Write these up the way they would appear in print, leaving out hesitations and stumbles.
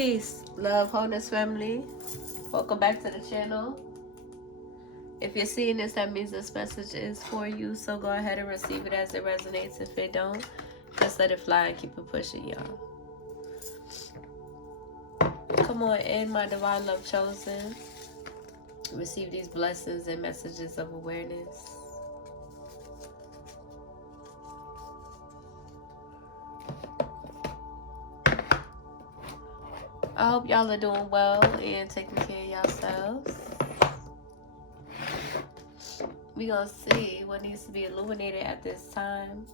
Peace, love, wholeness, family. Welcome back to the channel. If you're seeing this, that means this message is for you. So go ahead and receive it as it resonates. If it don't, just let it fly and keep it pushing, y'all. Come on in, my divine love chosen. Receive these blessings and messages of awareness. I hope y'all are doing well and taking care of yourselves. We gonna see what needs to be illuminated at this time.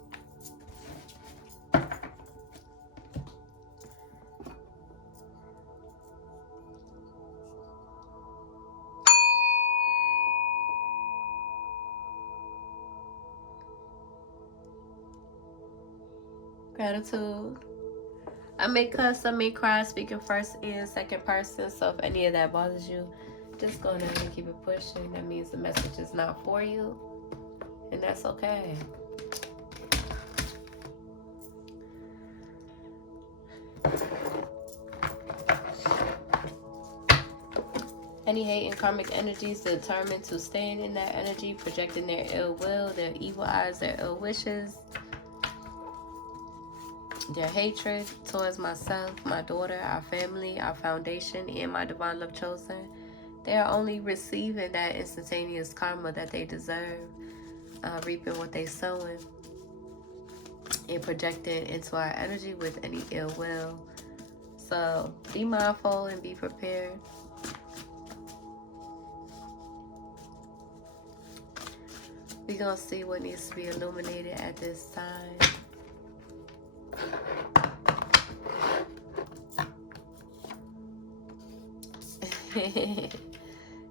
Gratitude. I may cuss, I may cry, speaking first and second person. So if any of that bothers you, just go ahead and keep it pushing. That means the message is not for you, and that's okay. Any hate and karmic energies determined to staying in that energy, projecting their ill will, their evil eyes, their ill wishes, their hatred towards myself, my daughter, our family, our foundation, and my divine love chosen. They are only receiving that instantaneous karma that they deserve, reaping what they sowing, and projecting into our energy with any ill will. So be mindful and be prepared. We're going to see what needs to be illuminated at this time.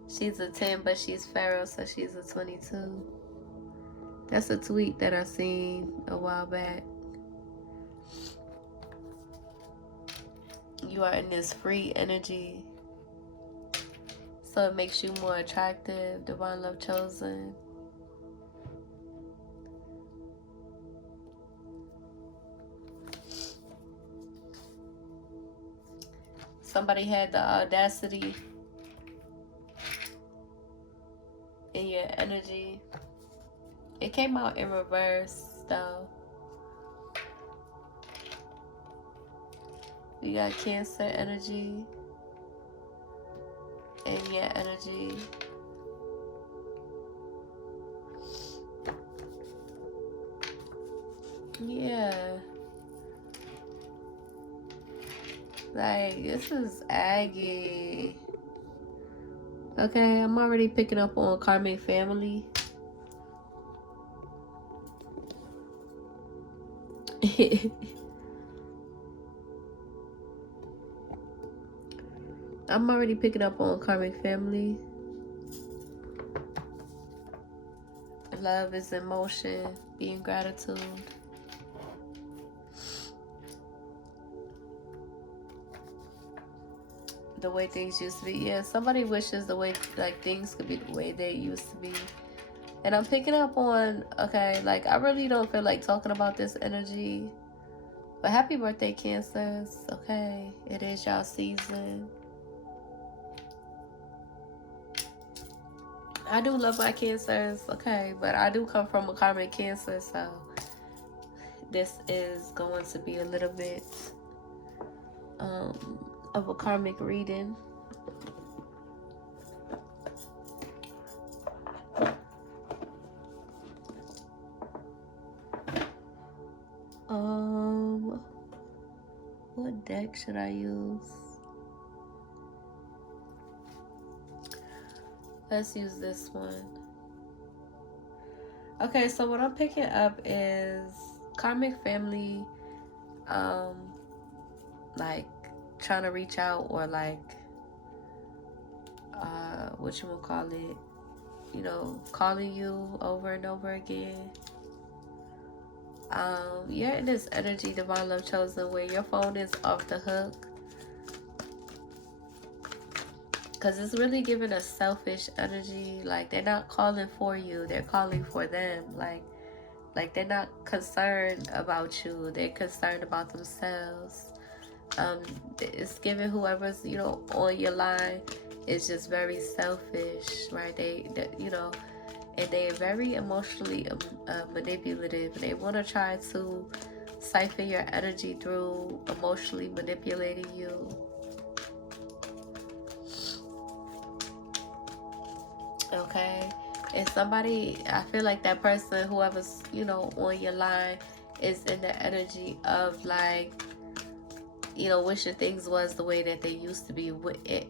She's a 10, but she's Pharaoh, so she's a 22. That's a tweet that I seen a while back. You are in this free energy, so it makes you more attractive, divine love chosen. Somebody had the audacity in your energy. It came out in reverse, though. You got Cancer energy in your energy. Yeah. Like, this is aggy. Okay, I'm already picking up on Karmic family. I'm already picking up on Karmic family. Love is emotion, being gratitude. The way things used to be. Yeah, somebody wishes the way, like, things could be the way they used to be. And I'm picking up on, okay, like, I really don't feel like talking about this energy. But happy birthday, Cancers. Okay, it is y'all season. I do love my Cancers, okay, but I do come from a karmic Cancer, so this is going to be a little bit of a karmic reading. What deck should I use? Let's use this one. Okay, so what I'm picking up is Karmic family, like trying to reach out, or like, what you will call it, you know, calling you over and over again. You're in this energy, divine love chosen, where your phone is off the hook. Because it's really giving a selfish energy. Like, they're not calling for you, they're calling for them. Like they're not concerned about you, they're concerned about themselves. It's giving whoever's, you know, on your line is just very selfish, right? You know, and they're very emotionally manipulative. They want to try to siphon your energy through emotionally manipulating you. Okay, and somebody, I feel like that person, whoever's, you know, on your line, is in the energy of like, you know, wishing things was the way that they used to be.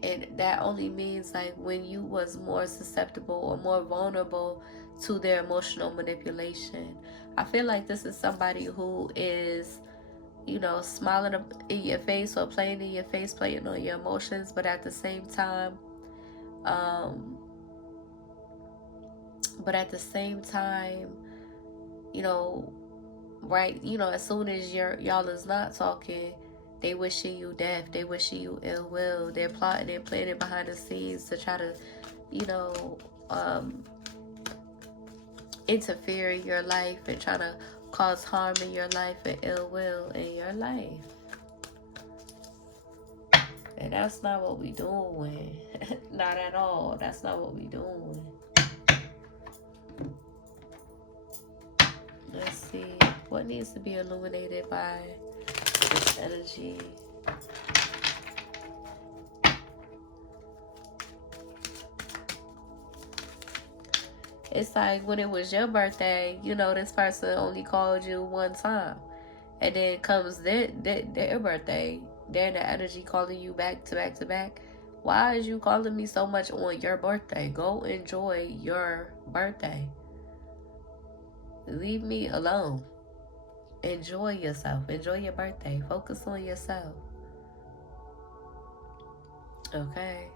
And that only means like when you was more susceptible or more vulnerable to their emotional manipulation. I feel like this is somebody who is, you know, smiling in your face or playing in your face, playing on your emotions, but at the same time, um, you know, right, you know, as soon as y'all is not talking, they wishing you death, they wishing you ill will, they're plotting and planning behind the scenes to try to, you know, interfere in your life and try to cause harm in your life and ill will in your life. And that's not what we doing. Not at all. That's not what we doing. Let's see. What needs to be illuminated by this energy? It's like when it was your birthday, you know, this person only called you one time. And then comes their birthday, they're in the energy calling you back to back to back. Why is you calling me so much on your birthday? Go enjoy your birthday. Leave me alone. Enjoy yourself. Enjoy your birthday. Focus on yourself. Okay.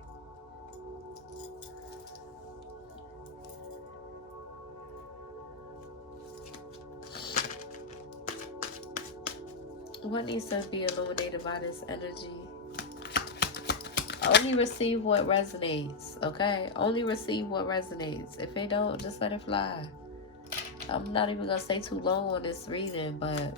What needs to be illuminated by this energy? Only receive what resonates, okay? Only receive what resonates. If it don't, just let it fly. I'm not even going to stay too long on this reading, but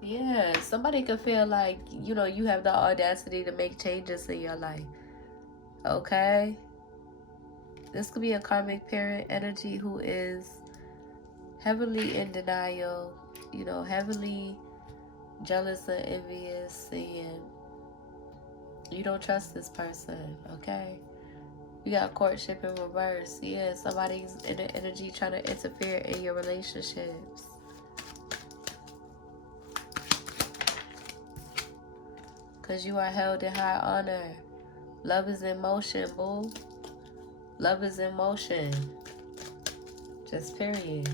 yeah, somebody could feel like, you know, you have the audacity to make changes in your life, okay? This could be a karmic parent energy who is heavily in denial, you know, heavily jealous and envious, and you don't trust this person, okay? You got courtship in reverse. Yeah, somebody's in the energy trying to interfere in your relationships. Because you are held in high honor. Love is in motion, boo. Love is in motion. Just period.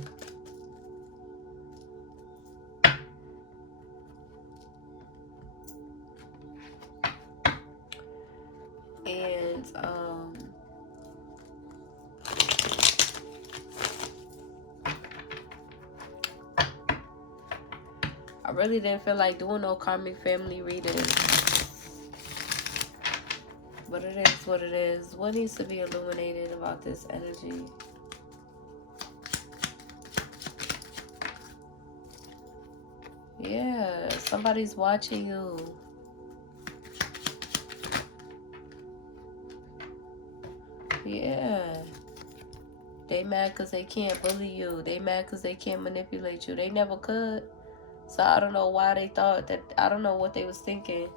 And, I really didn't feel like doing no karmic family reading. But it is what it is. What needs to be illuminated about this energy? Yeah, somebody's watching you. Yeah. They mad because they can't bully you. They mad because they can't manipulate you. They never could. So I don't know why they thought that. I don't know what they was thinking.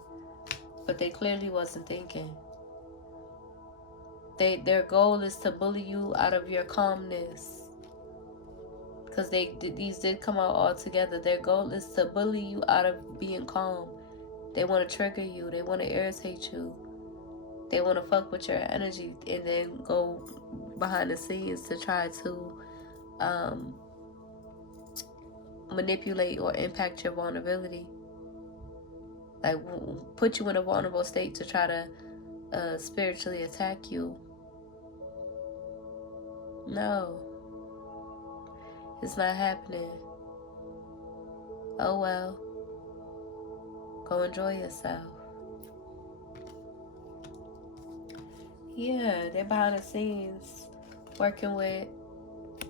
But they clearly wasn't thinking. Their goal is to bully you out of your calmness. Because these did come out all together. Their goal is to bully you out of being calm. They want to trigger you. They want to irritate you. They want to fuck with your energy and then go behind the scenes to try to manipulate or impact your vulnerability. Like, put you in a vulnerable state to try to spiritually attack you. No. It's not happening. Oh well. Go enjoy yourself. Yeah, they're behind the scenes working with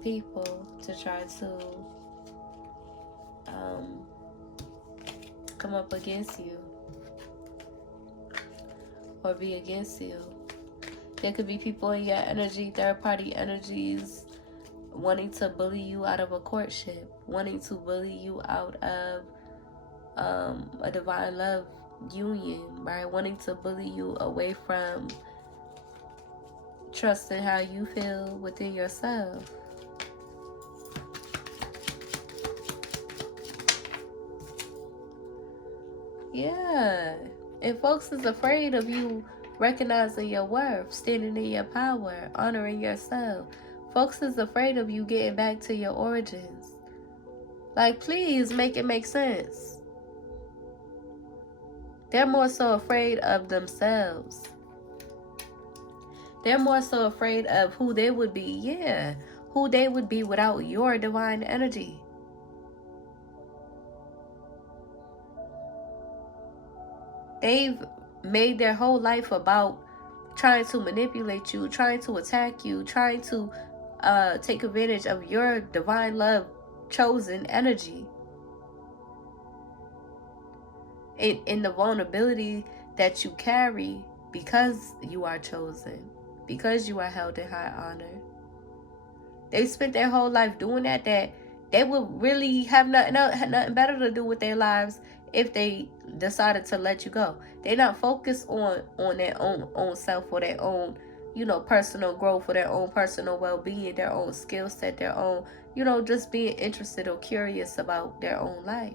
people to try to come up against you or be against you. There could be people in your energy, third-party energies, wanting to bully you out of a courtship, wanting to bully you out of a divine love union, right? Wanting to bully you away from trusting how you feel within yourself. Yeah. And folks is afraid of you recognizing your worth, standing in your power, honoring yourself. Folks is afraid of you getting back to your origins. Like, please make it make sense. They're more so afraid of themselves. They're more so afraid of who they would be. Yeah. Who they would be without your divine energy. They've made their whole life about trying to manipulate you, trying to attack you, trying to take advantage of your divine love chosen energy. In the vulnerability that you carry because you are chosen, because you are held in high honor. They spent their whole life doing that they would really have nothing better to do with their lives if they decided to let you go. They're not focused on their own self or their own, personal growth or their own personal well-being, their own skill set, their own, just being interested or curious about their own life.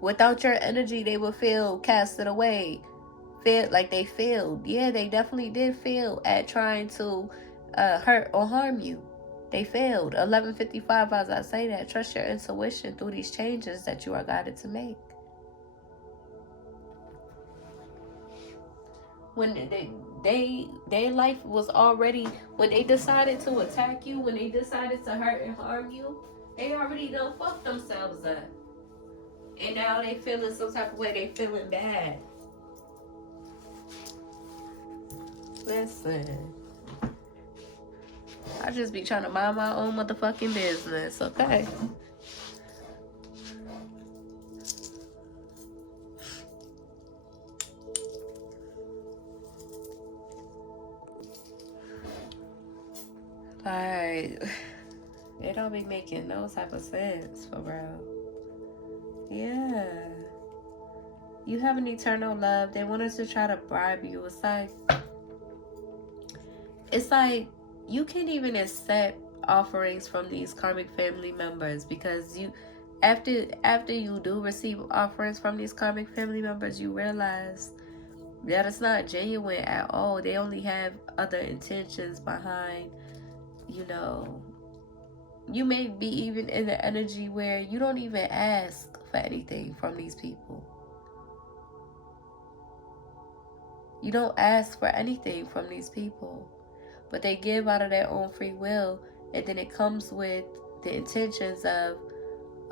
Without your energy, they would feel casted away, feel like they failed. Yeah, they definitely did fail at trying to hurt or harm you. They failed. 11:55, as I say that, trust your intuition through these changes that you are guided to make. When their life was already, when they decided to attack you, when they decided to hurt and harm you, they already done fucked themselves up. And now they feeling some type of way. They feeling bad. Listen, I just be trying to mind my own motherfucking business, okay? Like, it don't be making no type of sense, for real. Yeah. You have an eternal love. They want us to try to bribe you. It's like you can't even accept offerings from these karmic family members because after you do receive offerings from these karmic family members, you realize that it's not genuine at all. They only have other intentions behind, you may be even in the energy where you don't even ask for anything from these people. You don't ask for anything from these people, but they give out of their own free will, and then it comes with the intentions of,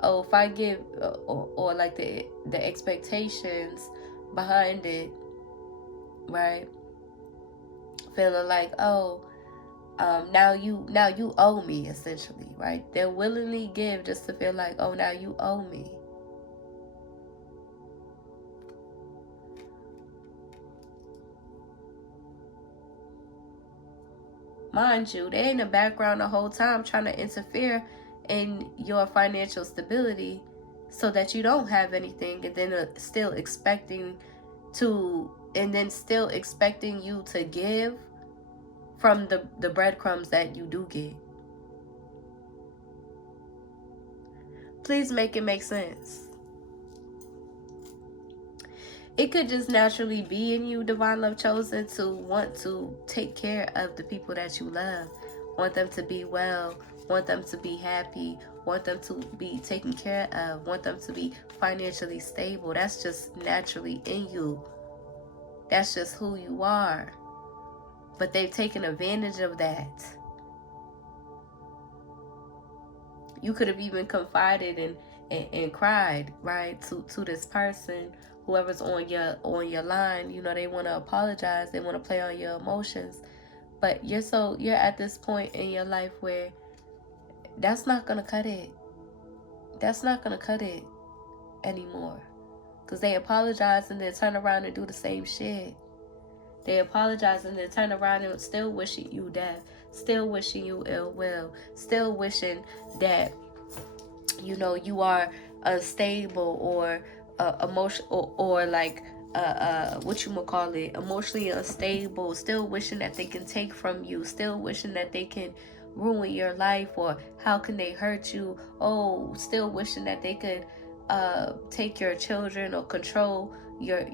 oh, if I give, or like the expectations behind it, right? Feeling like, oh, now you owe me, essentially, right? They'll willingly give just to feel like, oh, now you owe me. Mind you, they're in the background the whole time trying to interfere in your financial stability so that you don't have anything, and then still expecting you to give from the breadcrumbs that you do get. Please make it make sense. It could just naturally be in you, divine love chosen, to want to take care of the people that you love. Want them to be well, want them to be happy, want them to be taken care of, want them to be financially stable. That's just naturally in you. That's just who you are. But they've taken advantage of that. You could have even confided and cried, right, to this person, whoever's on your line. They want to apologize, they want to play on your emotions, but you're at this point in your life where that's not gonna cut it. That's not going to cut it anymore. Because they apologize and then turn around and do the same shit. They apologize and then turn around and still wishing you death. Still wishing you ill will. Still wishing that, you know, you are unstable or emotional or like what you would call it, emotionally unstable. Still wishing that they can take from you. Still wishing that they can ruin your life, or how can they hurt you. Oh, still wishing that they could take your children or control your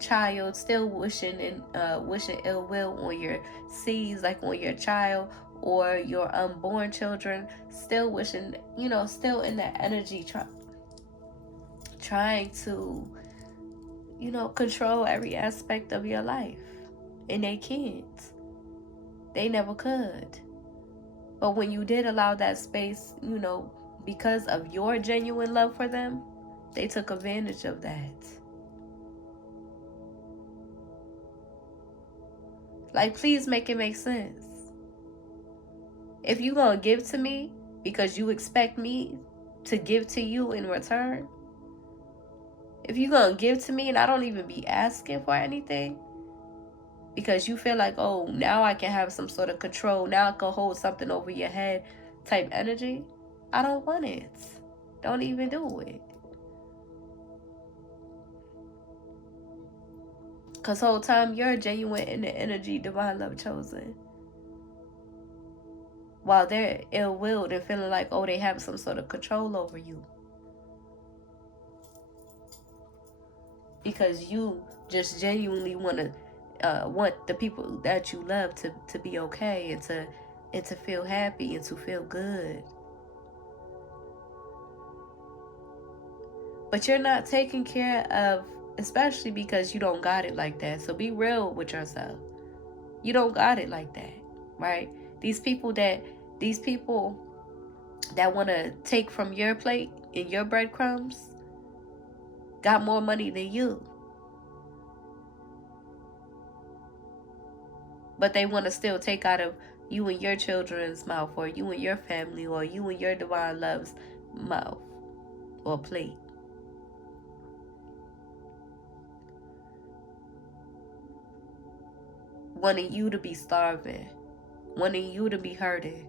child. Still wishing and wishing ill will on your seeds, like on your child or your unborn children. Still wishing, you know, still in that energy, trying to, you know, control every aspect of your life. And they can't. They never could. But when you did allow that space, you know, because of your genuine love for them, they took advantage of that. Like, please make it make sense. If you gonna give to me because you expect me to give to you in return, if you gonna give to me and I don't even be asking for anything, because you feel like, oh, now I can have some sort of control, now I can hold something over your head type energy, I don't want it. Don't even do it. Because whole time you're genuine in the energy, divine love chosen. While they're ill-willed and feeling like, oh, they have some sort of control over you. Because you just genuinely want the people that you love to be okay and to feel happy and to feel good. But you're not taking care of, especially because you don't got it like that. So be real with yourself. You don't got it like that, right? These people that want to take from your plate and your breadcrumbs got more money than you. But they want to still take out of you and your children's mouth, or you and your family, or you and your divine love's mouth or plate. Wanting you to be starving, wanting you to be hurting.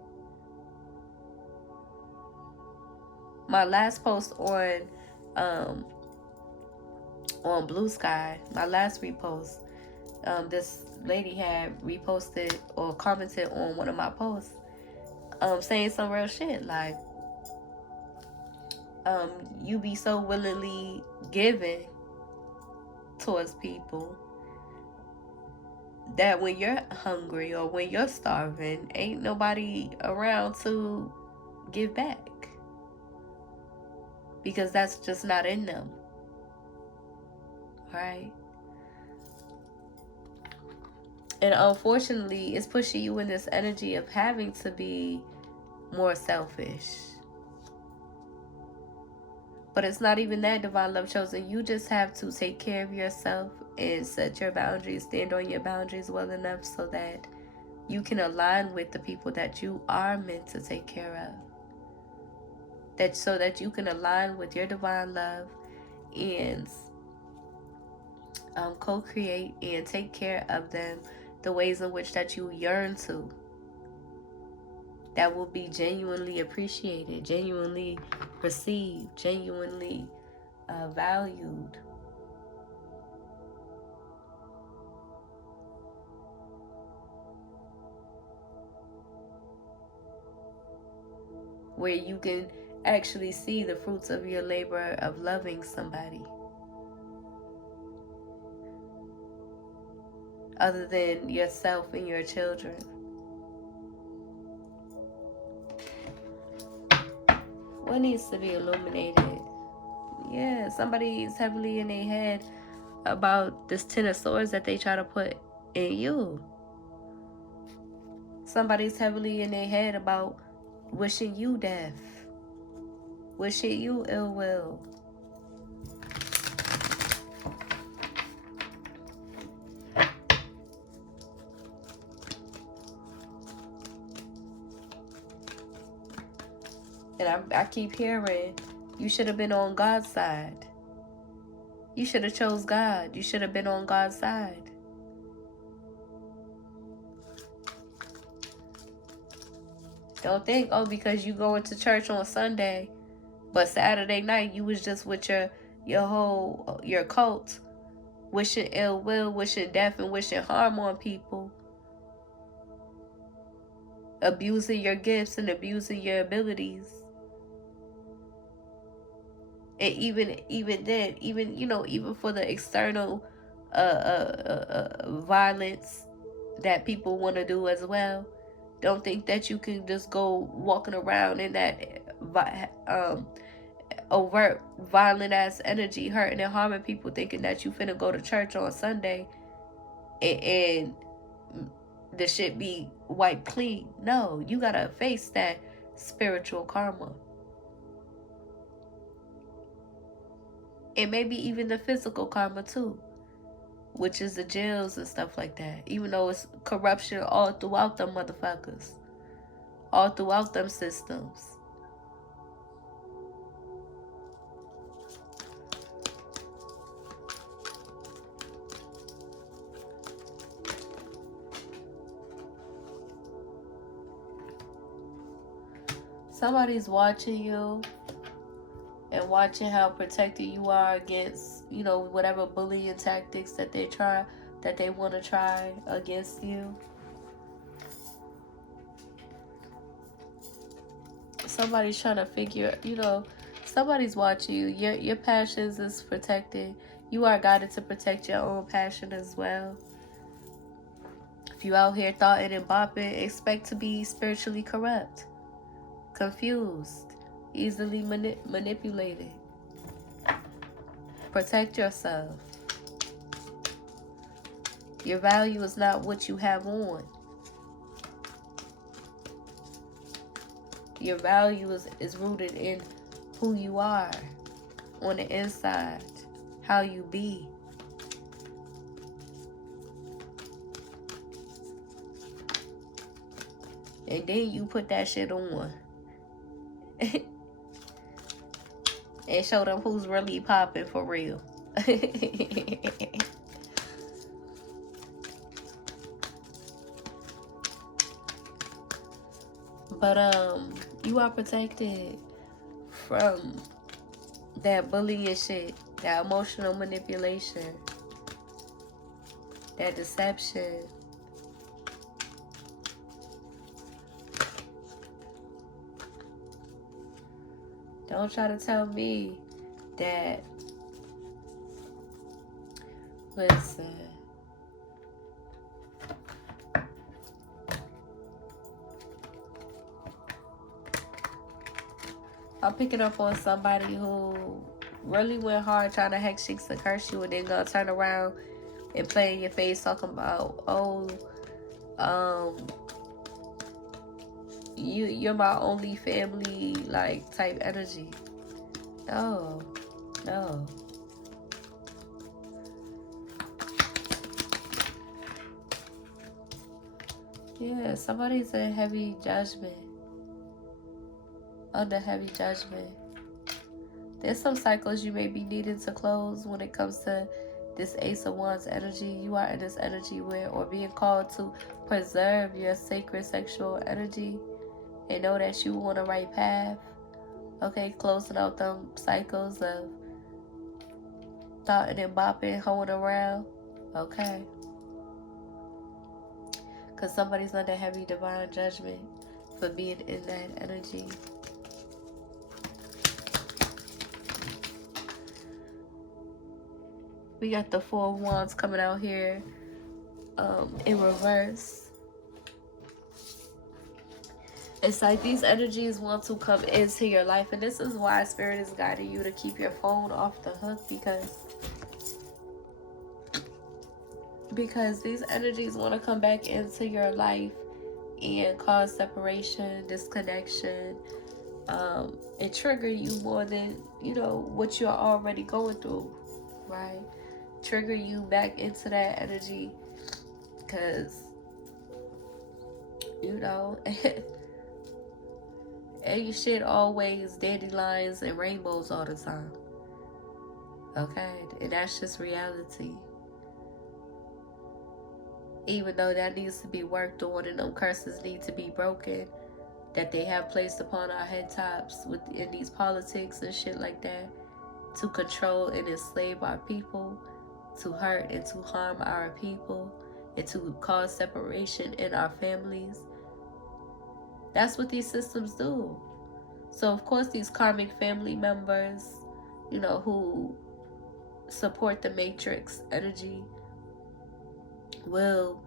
My last post on Blue Sky, my last repost, this lady had reposted or commented on one of my posts, saying some real shit like, you be so willingly giving towards people that when you're hungry or when you're starving, ain't nobody around to give back, because that's just not in them, right? And unfortunately, it's pushing you in this energy of having to be more selfish. But it's not even that, divine love chosen. You just have to take care of yourself and set your boundaries, stand on your boundaries well enough so that you can align with the people that you are meant to take care of. So that you can align with your divine love and co-create and take care of them the ways in which that you yearn to. That will be genuinely appreciated, genuinely received, genuinely valued. Where you can actually see the fruits of your labor of loving somebody, other than yourself and your children. What needs to be illuminated? Yeah, somebody's heavily in their head about this 10 of swords that they try to put in you. Somebody's heavily in their head about wishing you death, wishing you ill will. And I keep hearing, you should have been on God's side. You should have chose God. You should have been on God's side. Don't think, oh, because you going to church on Sunday, but Saturday night you was just with your cult, wishing ill will, wishing death, and wishing harm on people, abusing your gifts and abusing your abilities. And even then, even for the external violence that people want to do as well, don't think that you can just go walking around in that overt violent ass energy, hurting and harming people, thinking that you finna go to church on Sunday and the shit be wiped clean. No, you gotta face that spiritual karma. And maybe even the physical karma too, which is the jails and stuff like that. Even though it's corruption all throughout them motherfuckers, all throughout them systems. Somebody's watching you and watching how protected you are against, whatever bullying tactics that they want to try against you. Somebody's trying to figure, somebody's watching you. Your passions is protected. You are guided to protect your own passion as well. If you out here thoughting and bopping, expect to be spiritually corrupt, confused, easily manipulated. Protect yourself. Your value is not what you have on. Your value is rooted in who you are on the inside, how you be. And then you put that shit on. And show them who's really popping for real. But you are protected from that bullying shit, that emotional manipulation, that deception. Don't try to tell me that, listen, I'm picking up on somebody who really went hard trying to hex chicks and curse you, and then gonna turn around and play in your face talking about, you're my only family, like, type energy. No. Yeah, somebody's in heavy judgment. Under heavy judgment. There's some cycles you may be needing to close when it comes to this Ace of Wands energy. You are in this energy or being called to preserve your sacred sexual energy and know that you on the right path. Okay, closing out them cycles of thoughting and bopping, hoeing around. Okay. Because somebody's under heavy divine judgment for being in that energy. We got the Four of Wands coming out here in reverse. It's like these energies want to come into your life, and this is why Spirit is guiding you to keep your phone off the hook, because these energies want to come back into your life and cause separation, disconnection, and trigger you more than, what you're already going through, right? Trigger you back into that energy because, Ain't shit always dandelions and rainbows all the time. Okay? And that's just reality. Even though that needs to be worked on and them curses need to be broken that they have placed upon our head tops in these politics and shit like that to control and enslave our people, to hurt and to harm our people, and to cause separation in our families. That's what these systems do. So of course these karmic family members, who support the matrix energy will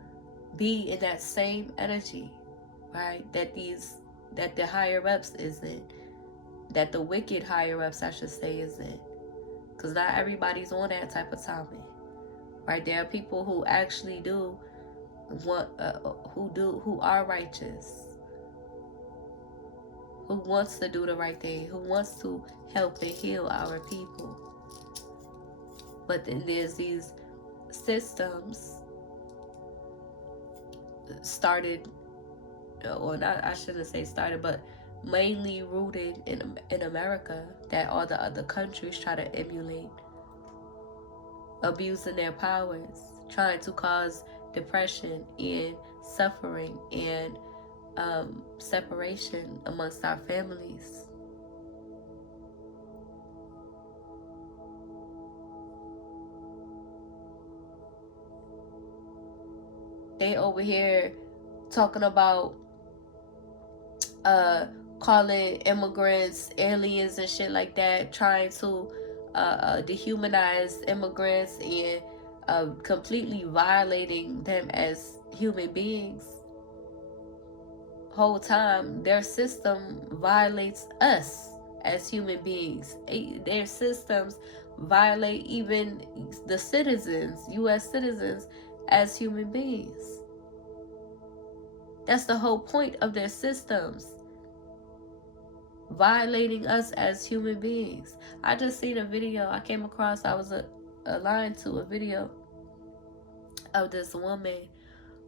be in that same energy, right? That the higher ups is in. That the wicked higher ups, I should say, is in. Because not everybody's on that type of timing. Right? There are people who actually do want who are righteous, who wants to do the right thing, who wants to help and heal our people. But then there's these systems started, or not, I shouldn't say started, but mainly rooted in America, that all the other countries try to emulate, abusing their powers, trying to cause depression and suffering and separation amongst our families. They over here talking about calling immigrants aliens and shit like that, trying to dehumanize immigrants and completely violating them as human beings. Whole time their system violates us as human beings. Their systems violate even the citizens, U.S. citizens, as human beings. That's the whole point of their systems, violating us as human beings. I just seen a video I came across. I was aligned to a video of this woman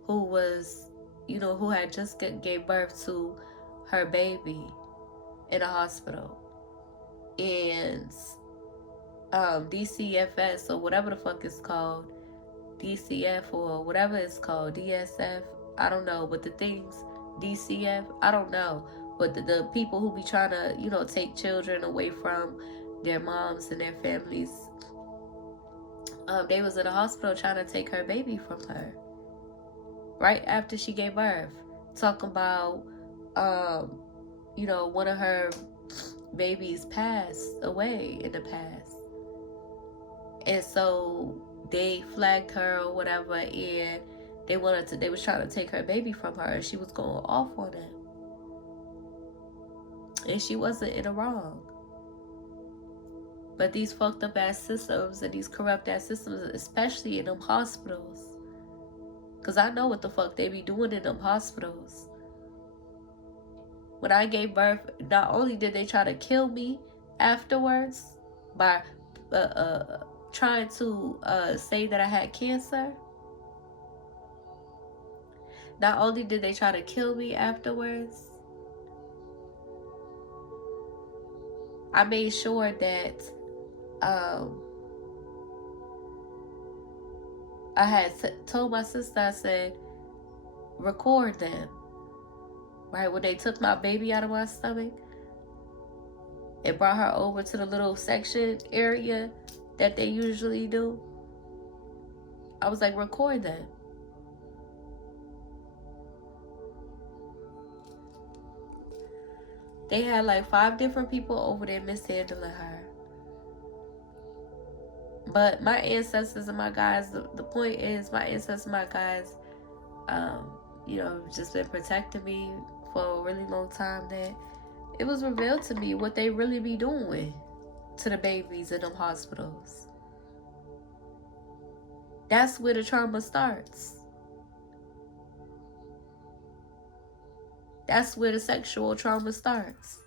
who was, who had just gave birth to her baby in a hospital. And DCFS, or whatever the fuck it's called, DCF or whatever it's called, DSF, I don't know, but the things, DCF, I don't know, but the people who be trying to, take children away from their moms and their families, they was in a hospital trying to take her baby from her right after she gave birth, talking about, one of her babies passed away in the past, and so they flagged her or whatever, and they was trying to take her baby from her, and she was going off on them. And she wasn't in the wrong. But these fucked up ass systems and these corrupt ass systems, especially in them hospitals, because I know what the fuck they be doing in them hospitals. When I gave birth, not only did they try to kill me afterwards by trying to say that I had cancer. Not only did they try to kill me afterwards, I made sure that I had told my sister, I said, record them. Right, when they took my baby out of my stomach and brought her over to the little section area that they usually do, I was like, record them. They had like 5 different people over there mishandling her. But my ancestors and my guys, the point is, my ancestors and my guys, just been protecting me for a really long time, that it was revealed to me what they really be doing to the babies in them hospitals. That's where the trauma starts. That's where the sexual trauma starts.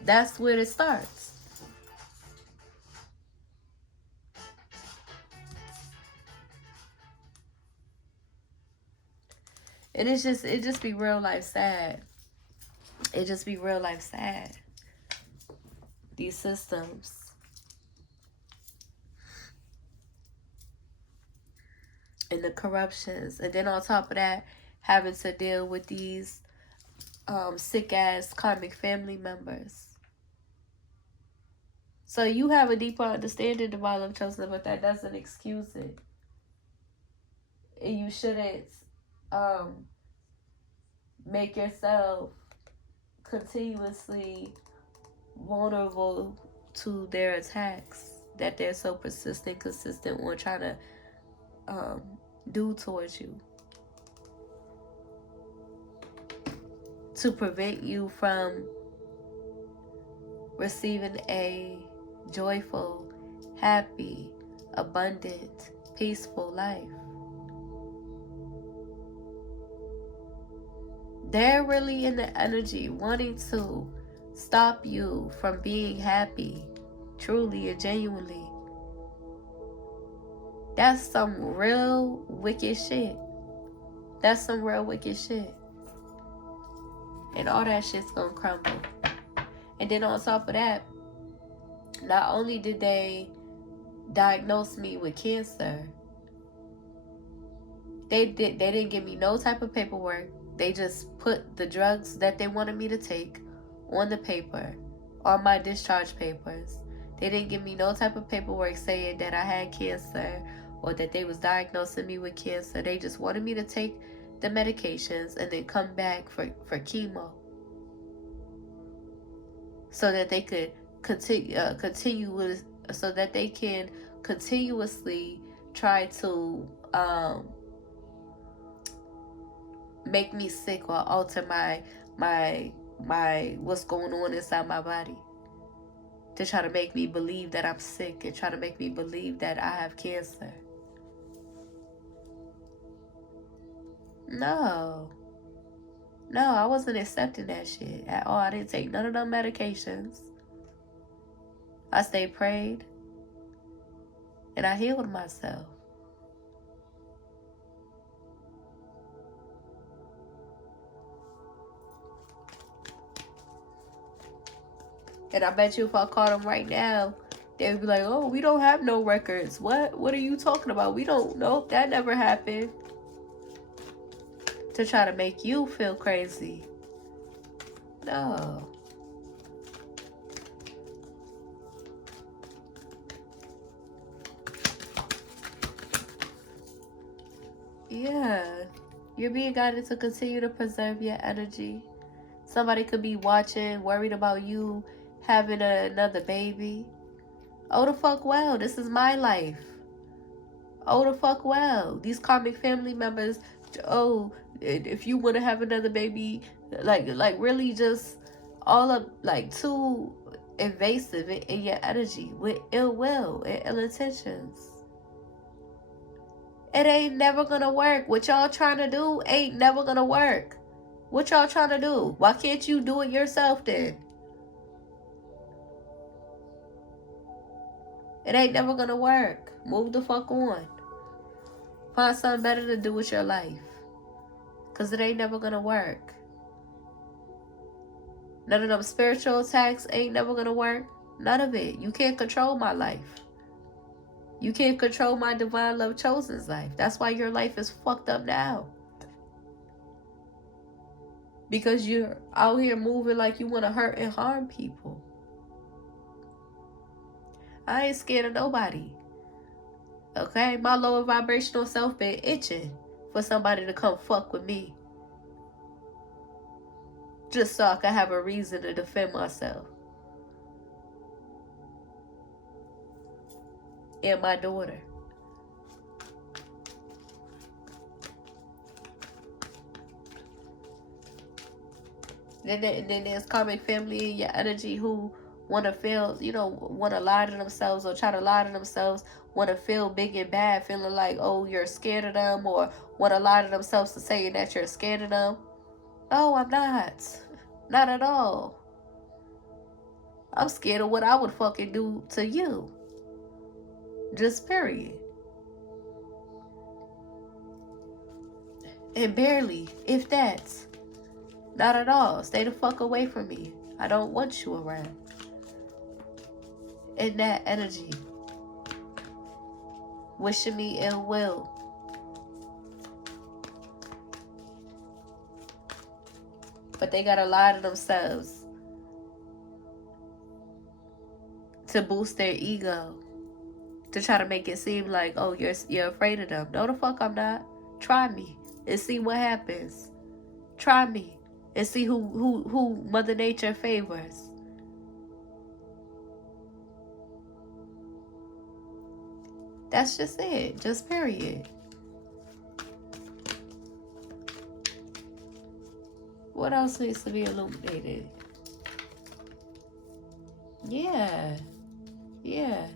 That's where it starts. And it just be real life sad. It just be real life sad. These systems. And the corruptions. And then on top of that, having to deal with these sick ass karmic family members. So you have a deeper understanding of all of chosen, but that doesn't excuse it. And you shouldn't make yourself continuously vulnerable to their attacks that they're so persistent, consistent on trying to do towards you, to prevent you from receiving a joyful, happy, abundant, peaceful life. They're really in the energy wanting to stop you from being happy, truly and genuinely. That's some real wicked shit. That's some real wicked shit. And all that shit's gonna crumble. And then on top of that, not only did they diagnose me with cancer, they didn't give me no type of paperwork. They just put the drugs that they wanted me to take on the paper, on my discharge papers. They didn't give me no type of paperwork saying that I had cancer or that they was diagnosing me with cancer. They just wanted me to take the medications and then come back for chemo, so that they could so that they can continuously try to make me sick or alter my what's going on inside my body, to try to make me believe that I'm sick and try to make me believe that I have cancer. No, I wasn't accepting that shit at all. I didn't take none of them medications. I stayed prayed and I healed myself. And I bet you if I called them right now, they would be like, oh, we don't have no records. What are you talking about? We don't know. That never happened. To try to make you feel crazy. No. Yeah. You're being guided to continue to preserve your energy. Somebody could be watching, worried about you having another baby. Oh, the fuck well. This is my life. Oh, the fuck well. These karmic family members, oh, if you want to have another baby, like really just all up, like too invasive in your energy with ill will and ill intentions. It ain't never gonna work. What y'all trying to do ain't never gonna work. What y'all trying to do? Why can't you do it yourself then? It ain't never gonna work. Move the fuck on. Find something better to do with your life. Because it ain't never gonna work. None of them spiritual attacks ain't never gonna work. None of it. You can't control my life. You can't control my divine love chosen's life. That's why your life is fucked up now. Because you're out here moving like you want to hurt and harm people. I ain't scared of nobody. Okay? My lower vibrational self been itching for somebody to come fuck with me. Just so I can have a reason to defend myself. And my daughter. Then there's karmic family in your energy who want to feel, want to lie to themselves or try to lie to themselves, want to feel big and bad, feeling like, oh, you're scared of them, or want to lie to themselves to saying that you're scared of them. Oh, I'm not. Not at all. I'm scared of what I would fucking do to you. Just period. And barely, if that. Not at all. Stay the fuck away from me. I don't want you around. In that energy. Wishing me ill will. But they gotta lie to themselves to boost their ego. To try to make it seem like, oh, you're afraid of them. No, the fuck I'm not. Try me and see what happens. Try me and see who Mother Nature favors. That's just it. Just period. What else needs to be illuminated? Yeah. Yeah.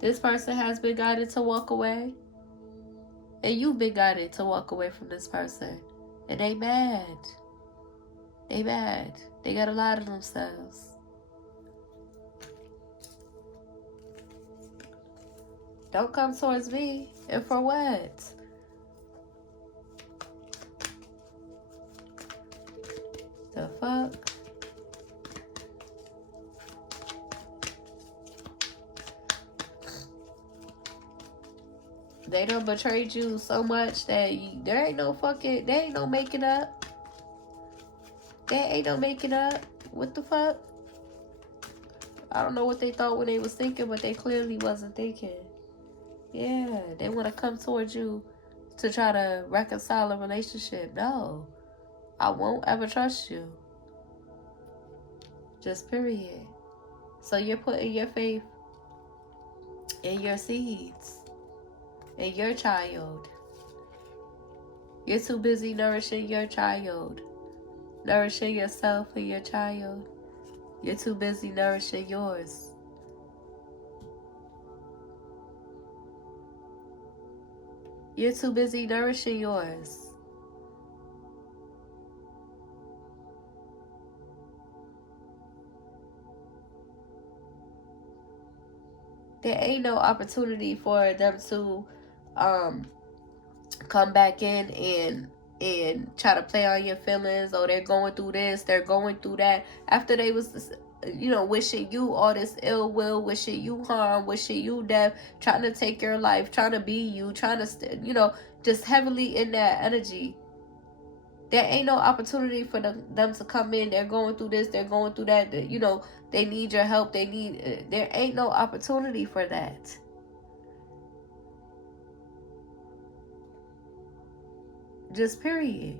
This person has been guided to walk away. And you've been guided to walk away from this person. And they mad. They mad. They gotta lie to themselves. Don't come towards me. And for what? The fuck? They done betrayed you so much that there ain't no making up. There ain't no making up. What the fuck? I don't know what they thought when they was thinking, but they clearly wasn't thinking. Yeah, they want to come towards you to try to reconcile a relationship. No, I won't ever trust you. Just period. So you're putting your faith in your seeds. And your child. You're too busy nourishing your child. Nourishing yourself and your child. You're too busy nourishing yours. You're too busy nourishing yours. There ain't no opportunity for them to come back in and try to play on your feelings. Oh, they're going through this, they're going through that. After they was, wishing you all this ill will, wishing you harm, wishing you death, trying to take your life, trying to be you, trying to, just heavily in that energy. There ain't no opportunity for them to come in. They're going through this, they're going through that. They need your help. There ain't no opportunity for that. Just period.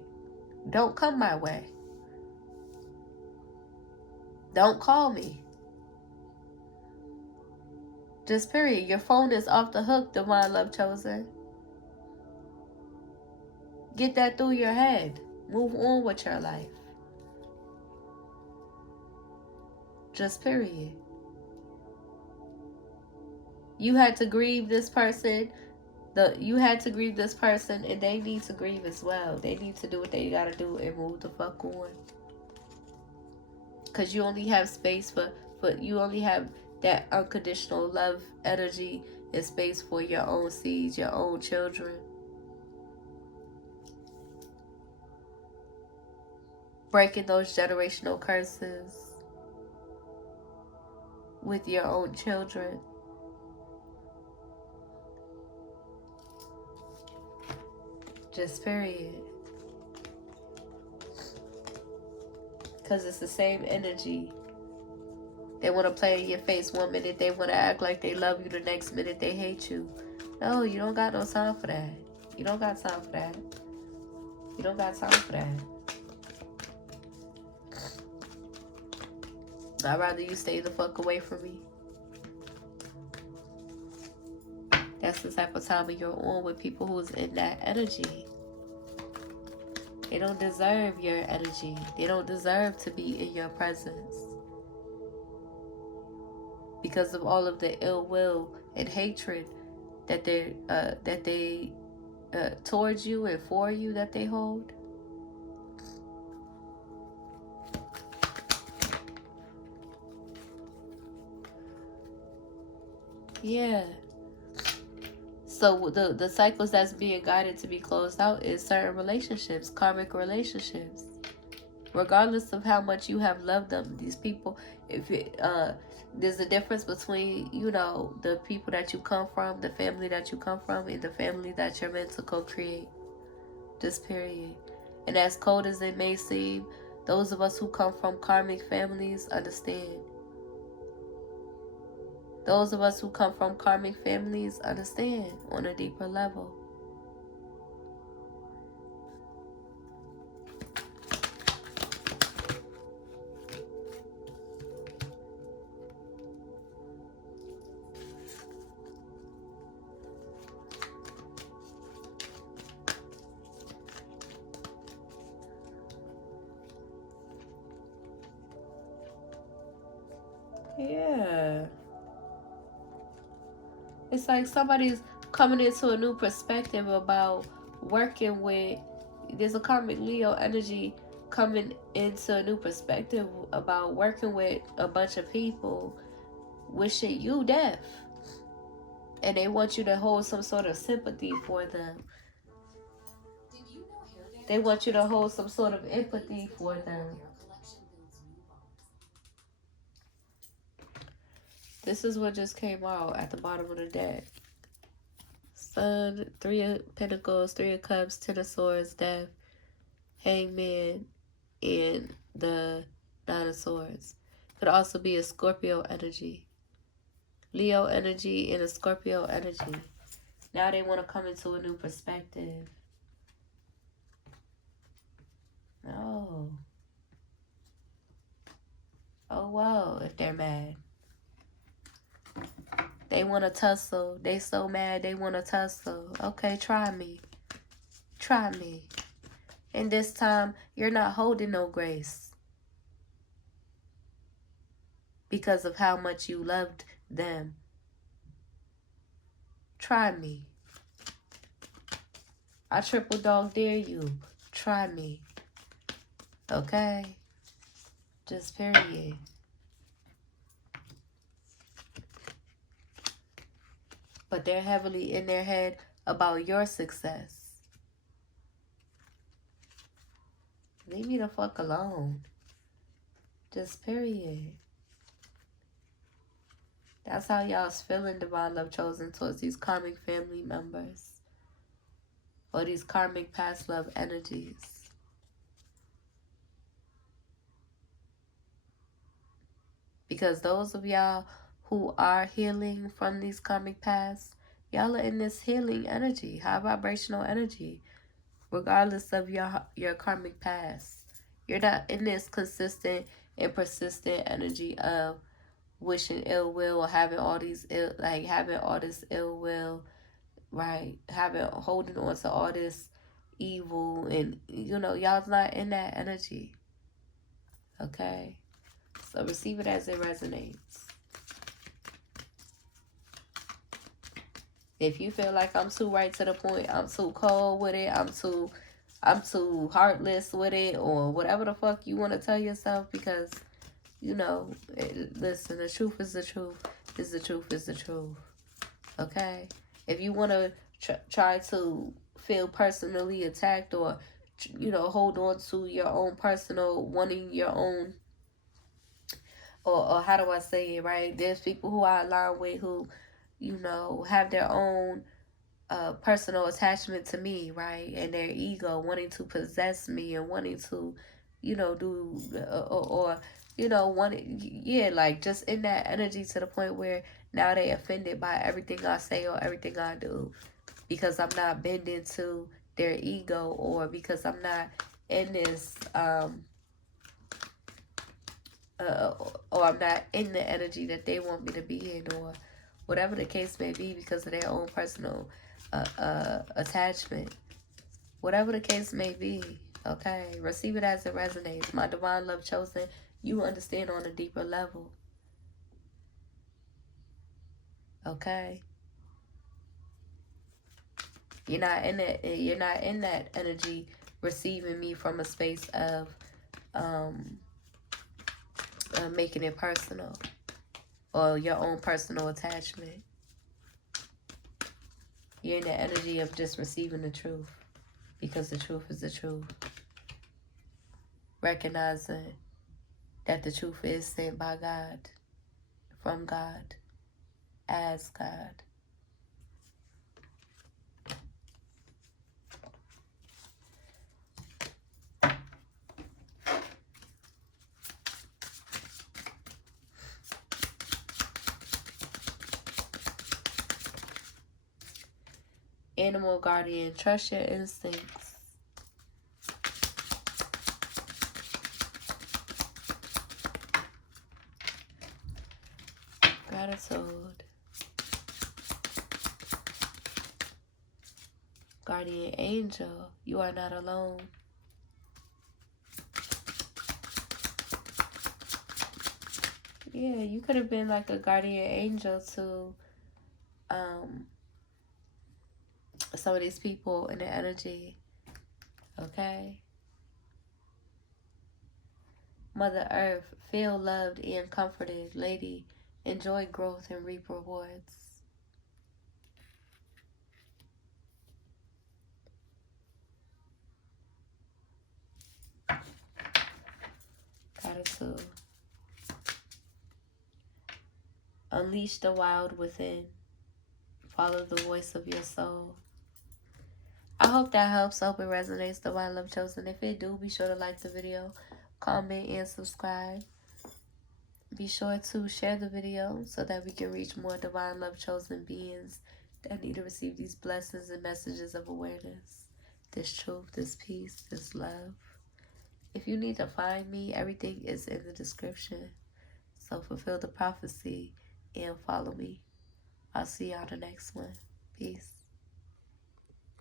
Don't come my way. Don't call me. Just period. Your phone is off the hook, Divine Love Chosen. Get that through your head. Move on with your life. Just period. You had to grieve this person. You had to grieve this person, and they need to grieve as well. They need to do what they gotta do and move the fuck on. Because you only have space you only have that unconditional love energy and space for your own seeds, your own children. Breaking those generational curses with your own children. Just period. Because it's the same energy. They want to play in your face one minute. They want to act like they love you. The next minute they hate you. No, you don't got no time for that. You don't got time for that. You don't got time for that. I'd rather you stay the fuck away from me. That's the type of time when you're on with people who's in that energy. They don't deserve your energy. They don't deserve to be in your presence. Because of all of the ill will and hatred that they towards you and for you that they hold. Yeah. So the cycles that's being guided to be closed out is certain relationships, karmic relationships. Regardless of how much you have loved them, these people, if there's a difference between, you know, the people that you come from, the family that you come from, and the family that you're meant to co-create. Just period. And as cold as it may seem, those of us who come from karmic families understand. Those of us who come from karmic families understand on a deeper level. Yeah. It's like somebody's coming into a new perspective about working with, there's a karmic Leo energy coming into a new perspective about working with a bunch of people wishing you death. And they want you to hold some sort of sympathy for them. They want you to hold some sort of empathy for them. This is what just came out at the bottom of the deck. Sun, 3 of Pentacles, 3 of Cups, 10 of Swords, Death, Hangman, and the 9 of Swords. Could also be a Scorpio energy. Leo energy and a Scorpio energy. Now they want to come into a new perspective. Oh. Oh, wow, if they're mad. They want to tussle. They so mad they want to tussle. Okay, try me. Try me. And this time, you're not holding no grace. Because of how much you loved them. Try me. I triple dog dare you. Try me. Okay? Just period. But they're heavily in their head about your success. Leave me the fuck alone. Just period. That's how y'all's feeling, divine love chosen, towards these karmic family members. Or these karmic past love energies. Because those of y'all who are healing from these karmic past, y'all are in this healing energy, high vibrational energy, regardless of your karmic past. You're not in this consistent and persistent energy of wishing ill will or having all this ill will, right? Holding on to all this evil, and you know, y'all's not in that energy. Okay? So receive it as it resonates. If you feel like I'm too right to the point, I'm too cold with it, I'm too heartless with it, or whatever the fuck you want to tell yourself, because, you know, listen, the truth is the truth, is the truth, is the truth. Okay? If you want to try to feel personally attacked, or, you know, hold on to your own personal, wanting your own, or how do I say it, right? There's people who I align with who, you know, have their own personal attachment to me, right? And their ego wanting to possess me and wanting to, you know, do, or you know, like just in that energy to the point where now they offended by everything I say or everything I do, because I'm not bending to their ego, or because I'm not in this, or I'm not in the energy that they want me to be in, or whatever the case may be, because of their own personal attachment. Whatever the case may be, okay? Receive it as it resonates. My divine love chosen, you understand on a deeper level. Okay? You're not in that energy receiving me from a space of making it personal, or your own personal attachment. You're in the energy of just receiving the truth, because the truth is the truth. recognizing that the truth is sent by God, from God, as God. Animal guardian, trust your instincts. Gratitude. Guardian angel, you are not alone. Yeah, you could have been like a guardian angel to some of these people in the energy. Okay? Mother Earth, feel loved and comforted. Lady, enjoy growth and reap rewards. Gratitude. Unleash the wild within. Follow the voice of your soul. I hope that helps. I hope it resonates. Divine Love Chosen. If it do, be sure to like the video, comment, and subscribe. Be sure to share the video so that we can reach more Divine Love Chosen beings that need to receive these blessings and messages of awareness, this truth, this peace, this love. If you need to find me, everything is in the description. So fulfill the prophecy and follow me. I'll see y'all the next one. Peace.